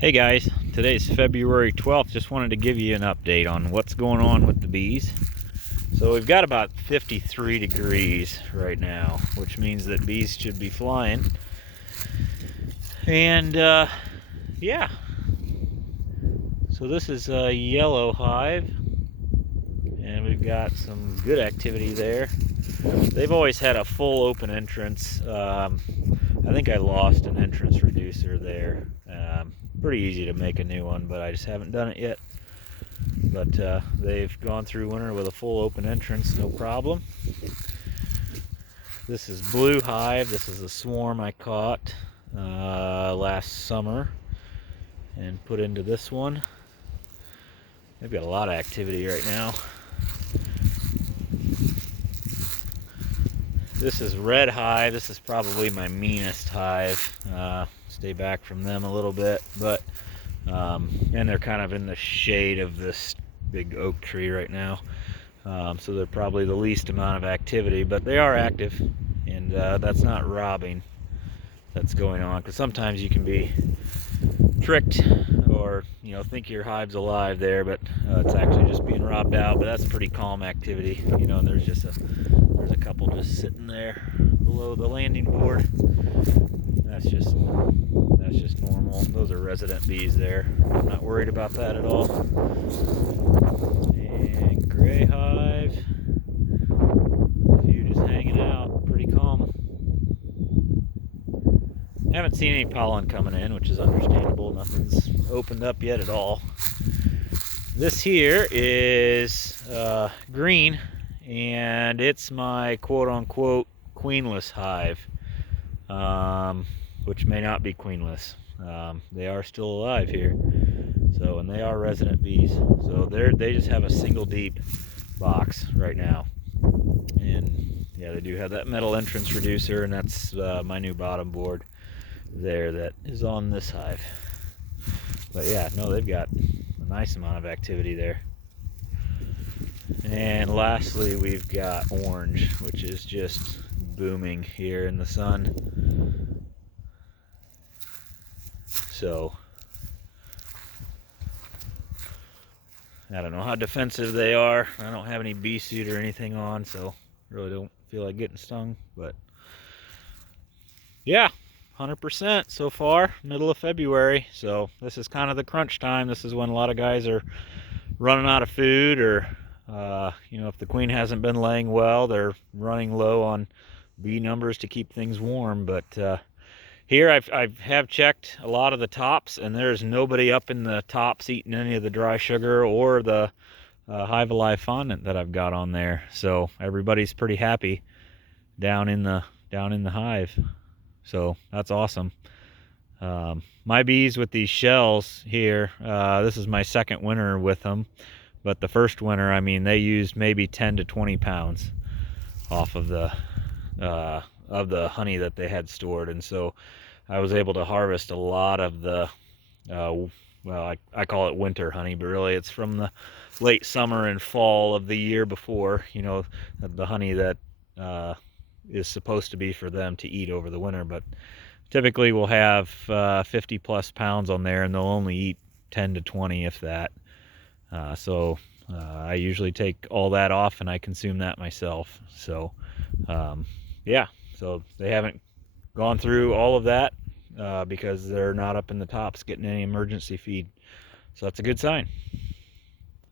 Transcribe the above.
Hey guys, today's February 12th. Just wanted to give you an update on what's going on with the bees. So we've got about 53 degrees right now, which means that bees should be flying. And yeah, so this is a yellow hive, and we've got some good activity there. They've always had a full open entrance. I think I lost an entrance reducer there. Pretty easy to make a new one, but I just haven't done it yet. But they've gone through winter with a full open entrance, no problem. This is Blue Hive. This is a swarm I caught last summer and put into this one. They've got a lot of activity right now. This is Red Hive. This is probably my meanest hive. Stay back from them a little bit, but and they're kind of in the shade of this big oak tree right now. So they're probably the least amount of activity, but they are active, and that's not robbing that's going on, because sometimes you can be tricked or think your hive's alive there, but it's actually just being robbed out. But that's pretty calm activity, and there's a couple just sitting there below the landing board. That's just normal. Those are resident bees there. I'm not worried about that at all. And Gray Hive, a few just hanging out, pretty calm. Haven't seen any pollen coming in, which is understandable. Nothing's opened up yet at all. This here is green, and it's my quote-unquote queenless hive, which may not be queenless. They are still alive here, and they are resident bees. So they just have a single deep box right now, and yeah, they do have that metal entrance reducer, and that's my new bottom board there that is on this hive. But yeah, no, they've got a nice amount of activity there. And lastly, we've got orange, which is just booming here in the sun. So I don't know how defensive they are. I don't have any bee suit or anything on, so really don't feel like getting stung. But yeah, 100% so far, middle of February. So this is kind of the crunch time. This is when a lot of guys are running out of food, or if the queen hasn't been laying well, they're running low on bee numbers to keep things warm. But here I have checked a lot of the tops, and there's nobody up in the tops eating any of the dry sugar or the Hive Alive fondant that I've got on there. So everybody's pretty happy down in the hive. So that's awesome. My bees with these shells here, this is my second winter with them, but the first winter, I mean, they used maybe 10 to 20 pounds off of the honey that they had stored. And so I was able to harvest a lot of the well, I call it winter honey, but really it's from the late summer and fall of the year before, the honey that is supposed to be for them to eat over the winter. But typically we'll have 50 plus pounds on there, and they'll only eat 10 to 20 if that. So I usually take all that off and I consume that myself. So yeah, so they haven't gone through all of that because they're not up in the tops getting any emergency feed. So that's a good sign.